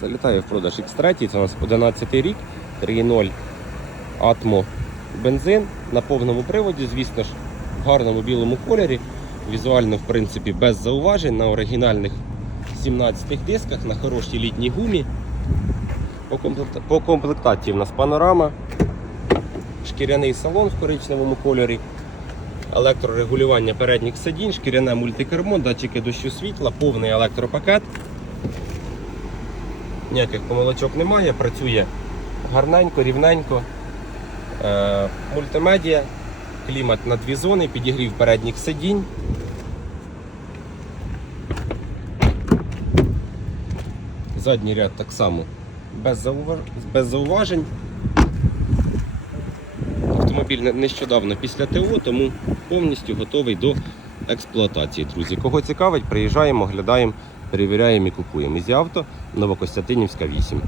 Залітає в продаж X3, це у нас 11 рік, 3.0 Atmo бензин на повному приводі, звісно ж, в гарному білому кольорі. Візуально, в принципі, без зауважень на оригінальних 17 дисках, на хорошій літній гумі. По, комплект... По комплектації в нас панорама, шкіряний салон в коричневому кольорі, електрорегулювання передніх сидінь, шкіряне мультикермо, датчики дощу світла, повний електропакет. Ніяких помилочок немає, працює гарненько, рівненько. Е, мультимедіа, клімат на дві зони, підігрів передніх сидінь. Задній ряд так само без, зауваж... без зауважень. Автомобіль нещодавно після ТО, тому повністю готовий до експлуатації, друзі. Кого цікавить, приїжджаємо, оглядаємо, перевіряємо і купуємо. Ізі авто Новокостянтинівська 8.